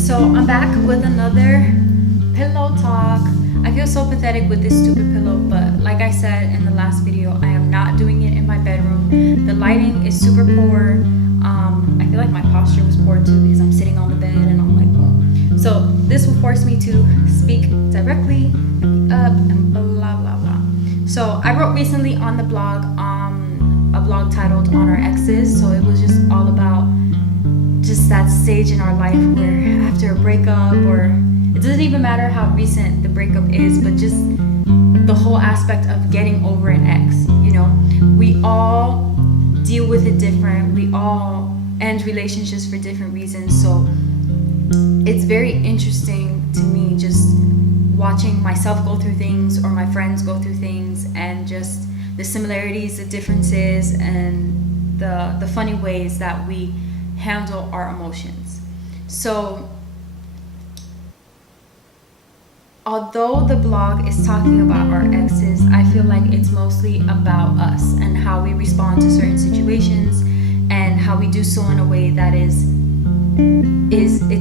So I'm back with another pillow talk. I feel so pathetic with this stupid pillow, but like I said in the last video, I am not doing it in my bedroom. The lighting is super poor. I feel like my posture was poor too because I'm sitting on the bed and I'm like, oh. So this will force me to speak directly up and blah blah blah. So I wrote recently on the blog a blog titled On Our Exes. So it was just all about just that stage in our life where after a breakup, or it doesn't even matter how recent the breakup is, but just the whole aspect of getting over an ex. You know, we all deal with it different. We all end relationships for different reasons. So it's very interesting to me just watching myself go through things or my friends go through things, and just the similarities, the differences, and the funny ways that we handle our emotions. So although the blog is talking about our exes, I feel like it's mostly about us and how we respond to certain situations and how we do so in a way that it's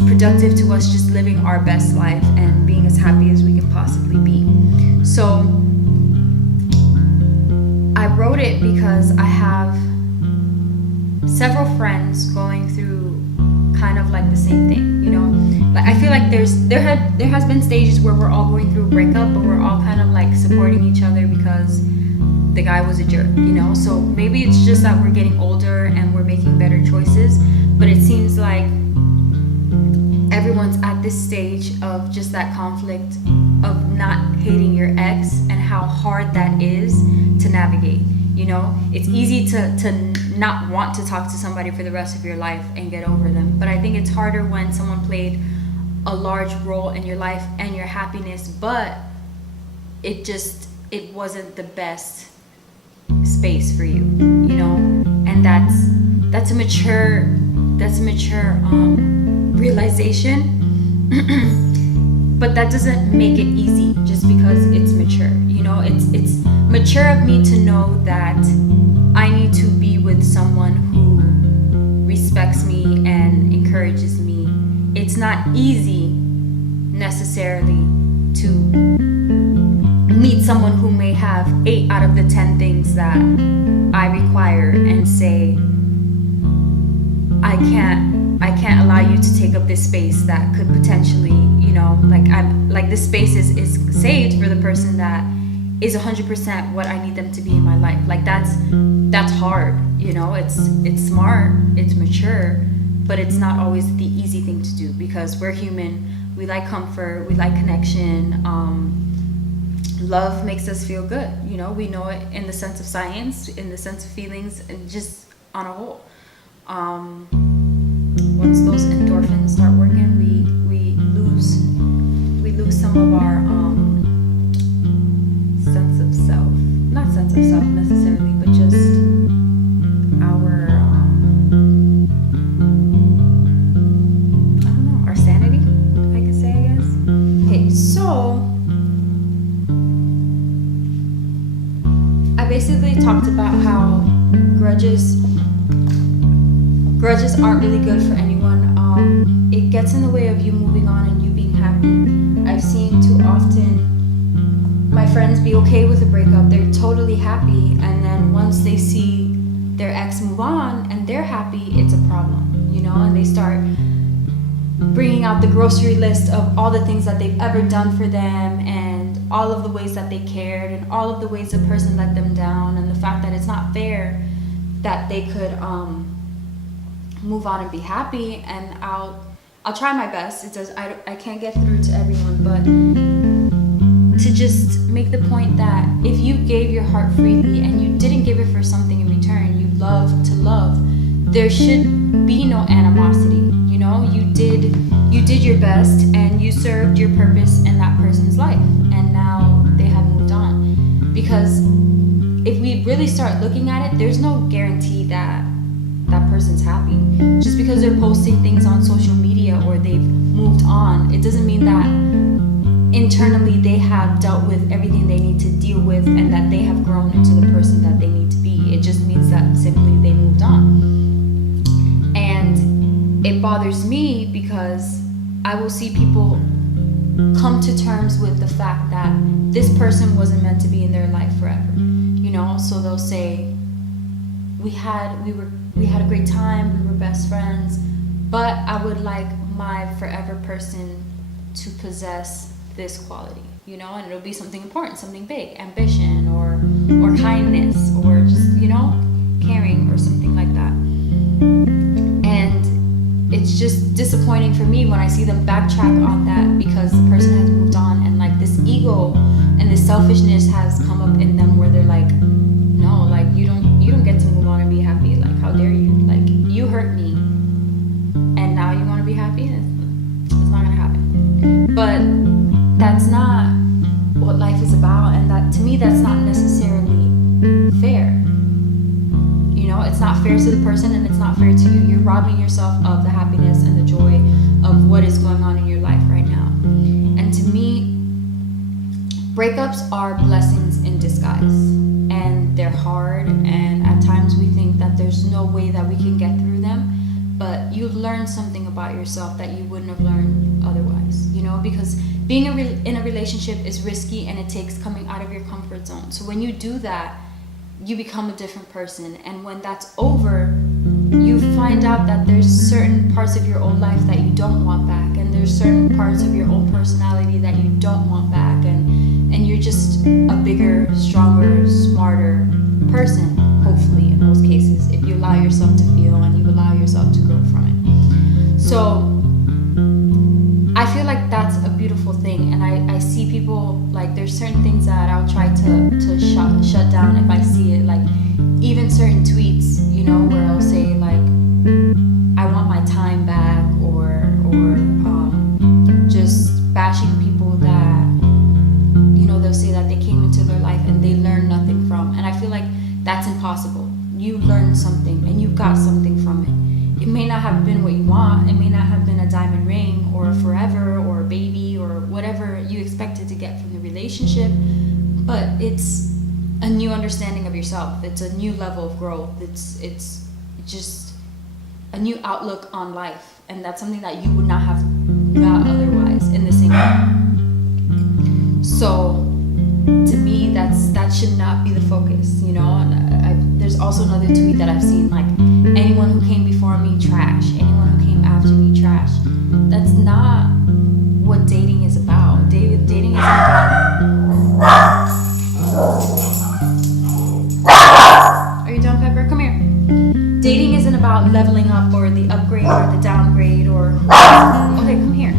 productive to us just living our best life and being as happy as we can possibly be. So I wrote it because I have several friends going through kind of like the same thing, you know. Like I feel like there has been stages where we're all going through a breakup, but we're all kind of like supporting each other because the guy was a jerk, you know. So maybe it's just that we're getting older and we're making better choices, but it seems like everyone's at this stage of just that conflict of not hating your ex and how hard that is to navigate. You know, it's easy to not want to talk to somebody for the rest of your life and get over them. But I think it's harder when someone played a large role in your life and your happiness, but it wasn't the best space for you, you know. And that's a mature realization. But that doesn't make it easy just because it's mature. You know, it's mature of me to know that I need to be with someone who respects me and encourages me. It's not easy necessarily to meet someone who may have 8 out of the 10 things that I require and say, I can't allow you to take up this space that could potentially, you know, like this space is saved for the person that is 100% what I need them to be in my life. Like that's hard, you know. It's smart, it's mature, but it's not always the easy thing to do because we're human. We like comfort, we like connection. Love makes us feel good, you know. We know it in the sense of science, in the sense of feelings, and just on a whole. Once those endorphins start working, we lose some of our sense of self. Not sense of self necessarily, but just our I don't know, our sanity, I could say, I guess. Okay, so I basically talked about how grudges aren't really good for anyone. It gets in the way of you moving on and you being happy. I've seen too often my friends be okay with a breakup. They're totally happy, and then once they see their ex move on and they're happy, it's a problem, you know. And they start bringing out the grocery list of all the things that they've ever done for them, and all of the ways that they cared, and all of the ways the person let them down, and the fact that it's not fair that they could move on and be happy. And I'll try my best. It does. I can't get through to everyone, but to just make the point that if you gave your heart freely and you didn't give it for something in return, you love to love, there should be no animosity. You know, you did your best and you served your purpose in that person's life, and now they have moved on. Because if we really start looking at it, there's no guarantee that that person's happy. Just because they're posting things on social media or they've moved on, it doesn't mean that internally they have dealt with everything they need to deal with and that they have grown into the person that they need to be. It just means that simply they moved on. And it bothers me because I will see people come to terms with the fact that this person wasn't meant to be in their life forever. So they'll say, we had a great time, we were best friends, but I would like my forever person to possess this quality, and it'll be something important, something big, ambition or kindness, or just, caring or something like that. And it's just disappointing for me when I see them backtrack on that, because the person has moved on, and like this ego and this selfishness has come up in them where they're like, no, like you don't get to move on and be happy. Like, how dare you? Like, you hurt me and now you want to be happy? It's not gonna happen. But that's not what life is about, and that, to me, that's not necessarily fair. It's not fair to the person, and it's not fair to you. You're robbing yourself of the happiness and the joy of what is going on in your life right now. And to me, breakups are blessings in disguise, and they're hard, and at times we think that there's no way that we can get through them, but you learn something about yourself that you wouldn't have learned otherwise, because being in a relationship is risky, and it takes coming out of your comfort zone. So when you do that, you become a different person, and when that's over, you find out that there's certain parts of your old life that you don't want back, and there's certain parts of your old personality that you don't want back, and you're just a bigger, stronger, smarter person, hopefully, in most cases, if you allow yourself to feel and you allow yourself to grow from it. So I feel like that's a beautiful thing, and I see people, like, there's certain things that I'll try to shut down if I see it, like even certain tweets, where I'll say like, I want my time back, or just bashing people that, they'll say that they came into their life and they learned nothing from, and I feel like that's impossible. You learned something and you got something from it. It may not have been what you want, it may not have been a diamond ring or a forever or a baby or whatever you expected to get from the relationship, but it's a new understanding of yourself. It's a new level of growth. It's just a new outlook on life, and that's something that you would not have got otherwise in the same way. So to me, that should not be the focus, And there's also another tweet that I've seen, like, anyone who came before me, trash. Anyone who came after me, trash. That's not what dating is about. Dating is about... Are you done, Pepper? Come here. Dating isn't about leveling up or the upgrade or the downgrade or... Okay, come here.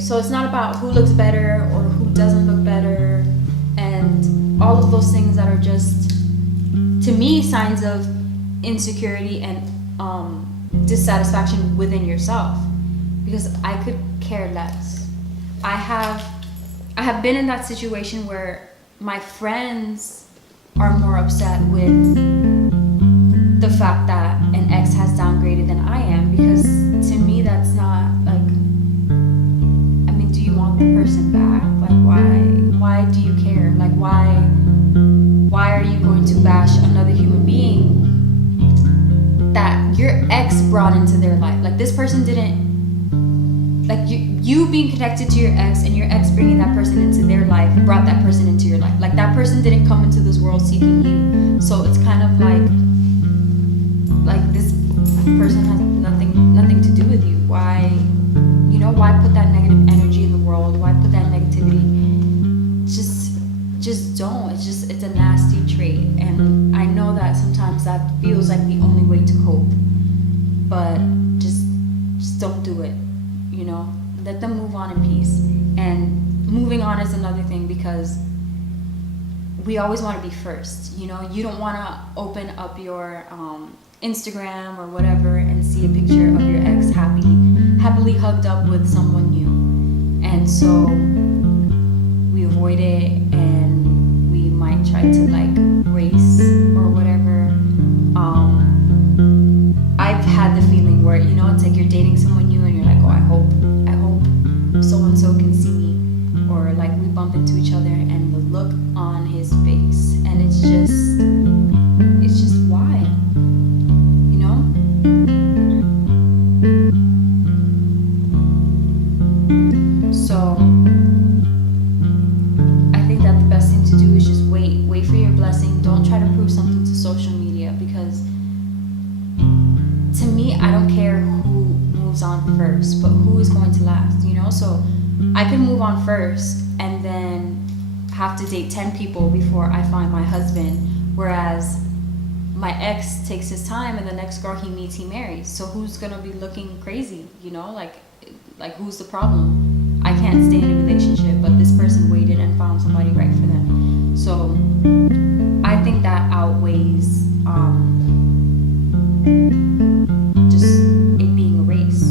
So it's not about who looks better or who doesn't look better, and all of those things that are just, to me, signs of insecurity and dissatisfaction within yourself. Because I could care less. I have been in that situation where my friends are more upset with the fact that an ex has downgraded than I am, because to me that's not like, the person back. Like, why do you care? Like, why are you going to bash another human being that your ex brought into their life? Like, this person didn't, like, you being connected to your ex and your ex bringing that person into their life brought that person into your life. Like, that person didn't come into this world seeking you. So it's kind of like this person has nothing to do with you. Why put that negative energy in the world? Why put that negativity? Just don't. It's a nasty trait, and I know that sometimes that feels like the only way to cope, but just don't do it. Let them move on in peace. And moving on is another thing, because we always want to be first. You don't want to open up your Instagram or whatever and see a picture of your ex happily hugged up with someone new, and so we avoid it, and we might try to like race or whatever. I've had the feeling where it's like you're dating someone new and you're like, oh, I hope so and so can see me, or like we bump into each moves on first, but who is going to last, you know? So I can move on first and then have to date 10 people before I find my husband, whereas my ex takes his time, and the next girl he meets he marries. So who's gonna be looking crazy, you know? Like who's the problem? I can't stay in a relationship, but this person waited and found somebody right for them. So I think that outweighs just it being a race.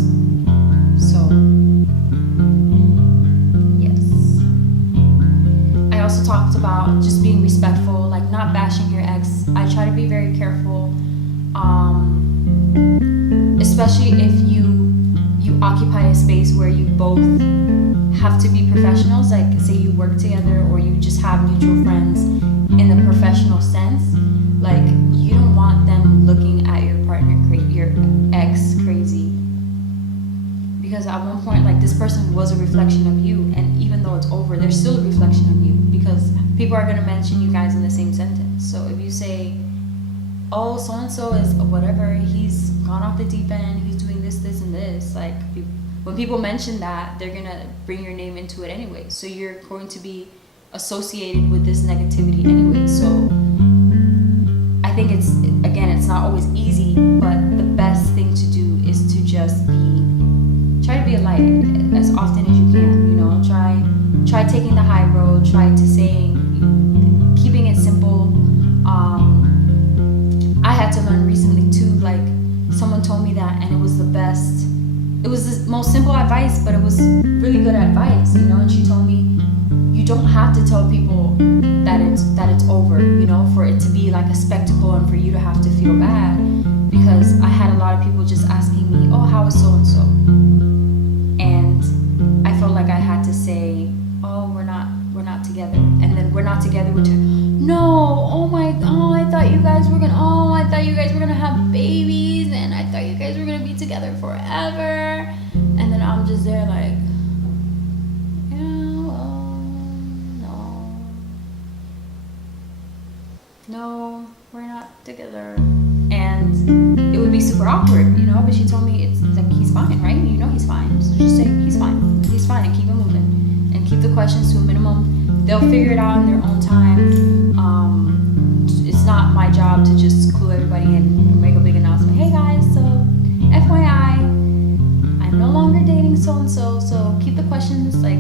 So yes. I also talked about just being respectful, like not bashing your ex. I try to be very careful, especially if you occupy a space where you both have to be professionals, like say you work together or you just have mutual friends in the professional sense. Like you don't want them looking at your partner, your ex, crazy, because at one point, like, this person was a reflection of you, and even though it's over, they're still a reflection of you, because people are going to mention you guys in the same sentence. So if you say, oh, so and so is whatever, he's gone off the deep end, he's doing this and this, like, when people mention that, they're going to bring your name into it anyway, so you're going to be associated with this negativity anyway. So I think it's not always easy, but the best thing to do is to just try to be a light as often as you can, you know. Try taking the high road, try to keeping it simple. I had to learn recently too, like, someone told me that, and it was the best. It was the most simple advice, but it was really good advice, you know. And she told me, you don't have to tell people that it's over, you know, for it to be like a spectacle and for you to have to feel bad. Because I had a lot of people just asking me, oh, how is so and so, and I felt like I had to say, oh, we're not together, and then we're not together with I thought you guys were gonna have babies, and I thought you guys were gonna be together forever, and then I'm just there like, no, we're not together. And it would be super awkward, you know, but she told me it's like, he's fine, right? You know he's fine. So just say, he's fine, and keep it moving. And keep the questions to a minimum. They'll figure it out in their own time. It's not my job to just clue everybody in and make a big announcement. Hey guys, so FYI, I'm no longer dating so-and-so, so keep the questions, like,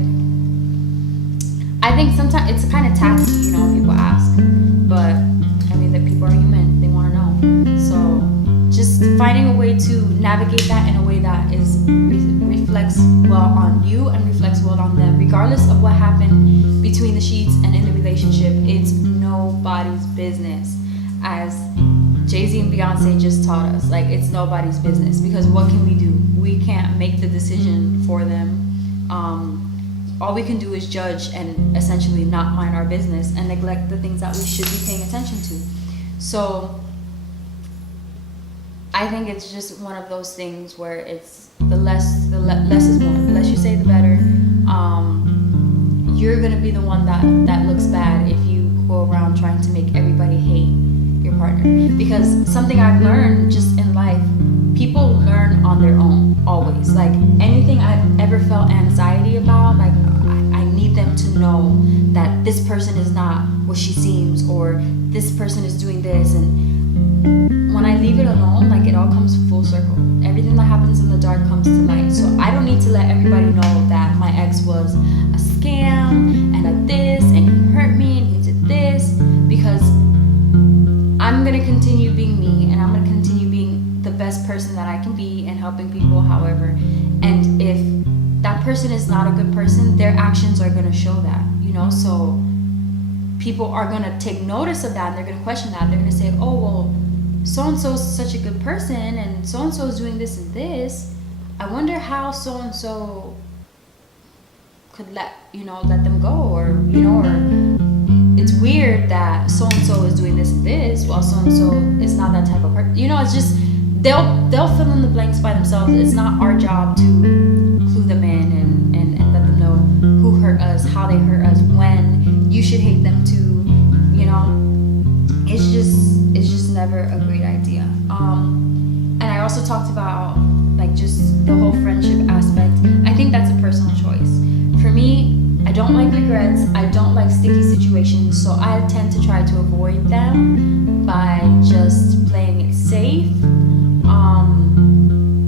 I think sometimes it's kind of tacky, you know, when people ask, but I mean, that people are human, they want to know. So just finding a way to navigate that in a way that reflects well on you and reflects well on them, regardless of what happened between the sheets and in the relationship. It's nobody's business, as Jay-Z and Beyonce just taught us. Like, it's nobody's business, because what can we do? We can't make the decision for them. All we can do is judge and essentially not mind our business and neglect the things that we should be paying attention to. So I think it's just one of those things where it's the less is more. The less you say, the better. You're gonna be the one that looks bad if you go around trying to make everybody hate your partner. Because something I've learned just in life, people learn on their own, always. Like, anything I've ever felt anxiety about, like, I need them to know that this person is not what she seems, or this person is doing this. And when I leave it alone, like, it all comes full circle. Everything that happens in the dark comes to light. So I don't need to let everybody know that my ex was a scam and a this, and he hurt me and he did this, because I'm gonna continue being me, and I'm gonna continue being the best person that I can be and helping people however. And if that person is not a good person, their actions are gonna show that, you know. So people are gonna take notice of that, and they're gonna question that. They're gonna say, oh, well, so-and-so is such a good person, and so-and-so is doing this and this. I wonder how so-and-so could let them go, or, you know, or it's weird that so-and-so is doing this and this, while so-and-so is not that type of person. You know, it's just, they'll fill in the blanks by themselves. It's not our job to clue them in and let them know who hurt us, how they hurt us, when you should hate them too, you know. It's just never a great idea. And I also talked about, like, just the whole friendship aspect, I think that's a personal choice. For me, I don't like regrets. I don't like sticky situations, so I tend to try to avoid them by just playing it safe.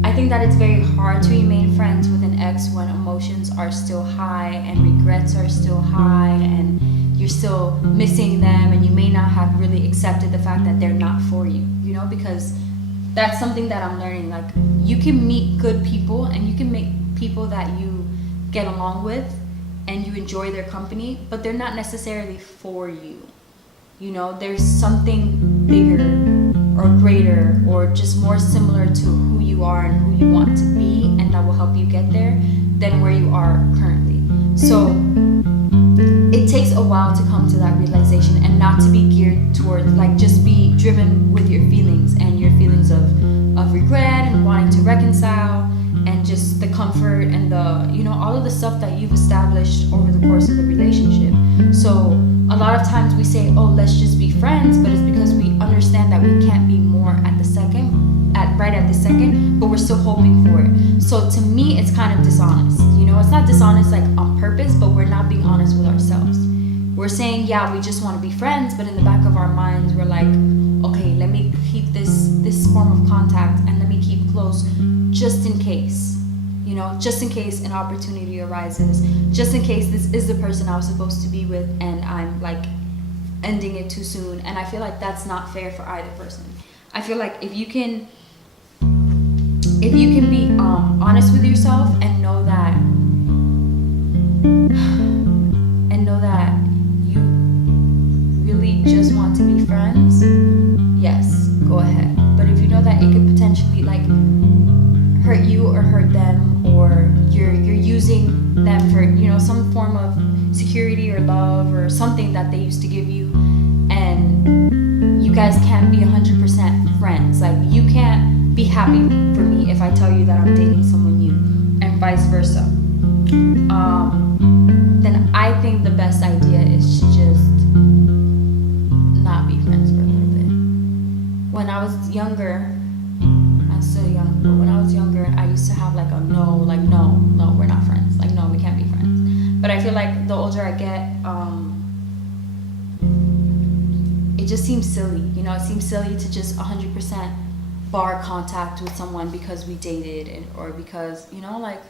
I think that it's very hard to remain friends with an ex when emotions are still high and regrets are still high and you're still missing them, and you may not have really accepted the fact that they're not for you, you know, because that's something that I'm learning. Like, you can meet good people and you can make people that you get along with and you enjoy their company, but they're not necessarily for you. You know, there's something bigger or greater or just more similar to who you are and who you want to be, and that will help you get there than where you are currently. So it takes a while to come to that realization, and not to be geared toward, like, just be driven with your feelings and your feelings of regret and wanting to reconcile, and just the comfort and the, you know, all of the stuff that you've established over the course of the relationship. So a lot of times we say, oh, let's just be friends, but it's because we understand that we can't be more at the second, right at the second, but we're still hoping for it. So to me, it's kind of dishonest. You know, it's not dishonest like on purpose, but we're not being honest with ourselves. We're saying, yeah, we just want to be friends, but in the back of our minds, we're like, okay, let me keep this form of contact and let me keep close just in case. You know, just in case an opportunity arises, just in case this is the person I was supposed to be with and I'm like ending it too soon. And I feel like that's not fair for either person. I feel like if you can be honest with yourself and know that you really just want to be friends, yes, go ahead. But if you know that it could potentially like hurt you or hurt them, or you're using them for, you know, some form of security or love or something that they used to give you, and you guys can't be 100% friends. Like, you can't be happy for me if I tell you that I'm dating someone new, and vice versa. Then I think the best idea is to just not be friends for a little bit. When I was younger, I'm still young, but when I was younger, I used to have like a no, we're not friends. Like, no, we can't be friends. But I feel like the older I get, it just seems silly. You know, it seems silly to just 100% bar contact with someone because we dated, or because, you know, like,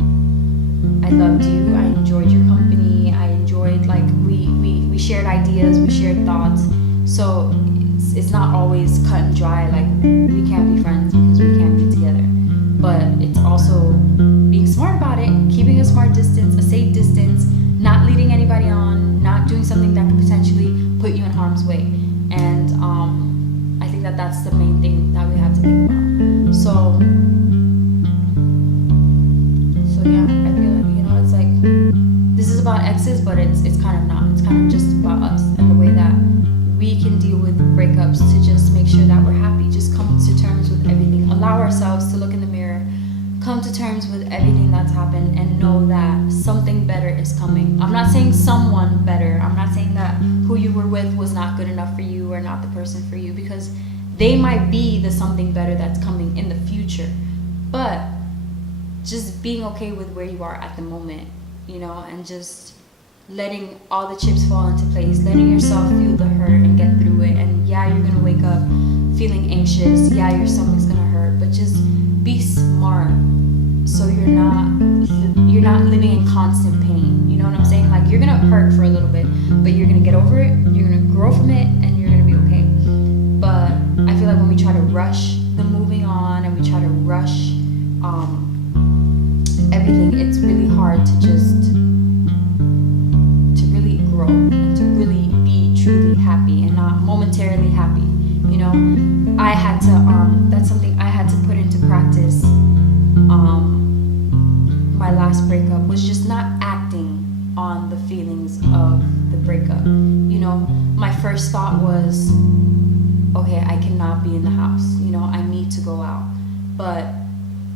I loved you, I enjoyed your company, I enjoyed, like, we shared ideas, we shared thoughts. So it's not always cut and dry, like, we can't be friends because we can't be together. But it's also being smart about it, keeping a smart distance, a safe distance, not leading anybody on, not doing something that could potentially put you in harm's way. And I think that that's the main thing that we have to think about. So yeah, I feel like, you know, it's like, this is about exes, but it's kind of not. It's kind of just about us and the way that we can deal with breakups to just make sure that we're happy. Just come to terms with everything. Allow ourselves to look in the mirror, come to terms with everything that's happened, and know that something better is coming. I'm not saying someone better. I'm not saying that who you were with was not good enough for you or not the person for you, because they might be the something better that's coming in the future. But just being okay with where you are at the moment, you know, and just letting all the chips fall into place, letting yourself feel the hurt and get through it. And yeah, you're gonna wake up feeling anxious, yeah, your stomach's gonna hurt, but just be smart so you're not living in constant pain. You know what I'm saying? Like, you're gonna hurt for a little bit, but you're gonna get over it, you're gonna grow from it, and you're gonna be okay. But I feel like when we try to rush the moving on and we try to rush everything, it's really hard to really grow and to really be truly happy and not momentarily happy. You know, I had to that's something I had to put into practice. My last breakup was just not acting on the feelings of the breakup. You know, my first thought was, okay, I cannot be in the house, you know, I need to go out. But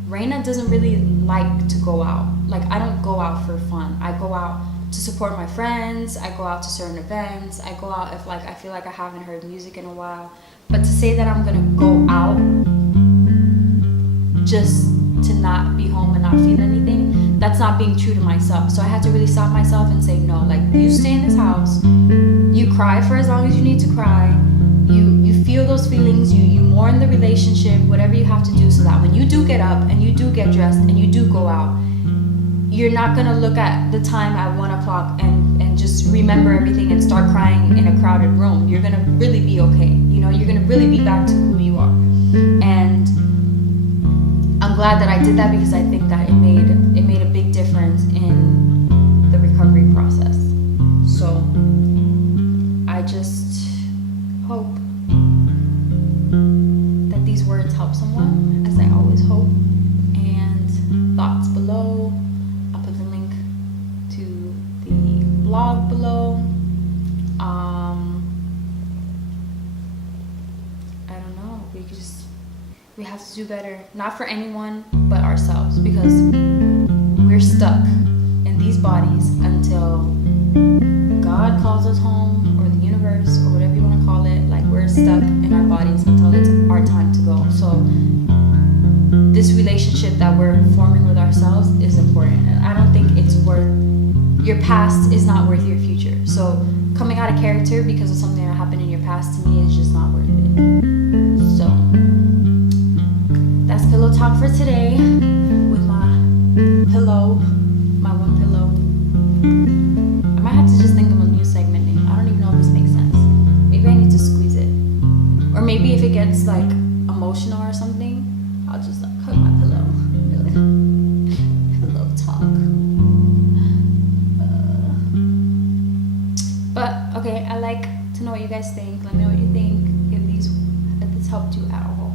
Reina doesn't really like to go out. Like, I don't go out for fun. I go out to support my friends. I go out to certain events. I go out if, like, I feel like I haven't heard music in a while. But to say that I'm gonna go out just to not be home and not feel anything, that's not being true to myself. So I had to really stop myself and say, no, like, you stay in this house, you cry for as long as you need to cry, you feel those feelings, you mourn the relationship, whatever you have to do, so that when you do get up and you do get dressed and you do go out, you're not gonna look at the time at 1 o'clock and just remember everything and start crying in a crowded room. You're gonna really be okay. You know, you're gonna really be back to who you are. And I'm glad that I did that, because I think that it made a big difference in the recovery process. So I just hope that these words help someone, as I always hope. And thoughts below. I'll put the link to the blog below. I don't know. We have to do better, not for anyone but ourselves, because we're stuck in these bodies until God calls us home, or the universe, or whatever you want to call it. Like, we're stuck in our bodies until it's our time to go. So this relationship that we're forming with ourselves is important, and I don't think it's worth, your past is not worth your future. So coming out of character because of something that happened in your past, to me, is just not worth it. So that's pillow talk for today, with my pillow, my one pillow. I might have to just think of a new segment name. I don't even know if this makes sense. Maybe I need to squeeze it, or maybe if it gets like emotional or something, I'll just like hug my pillow. Pillow talk. But okay, I like to know what you guys think. Let me know what you think. If this helped you at all.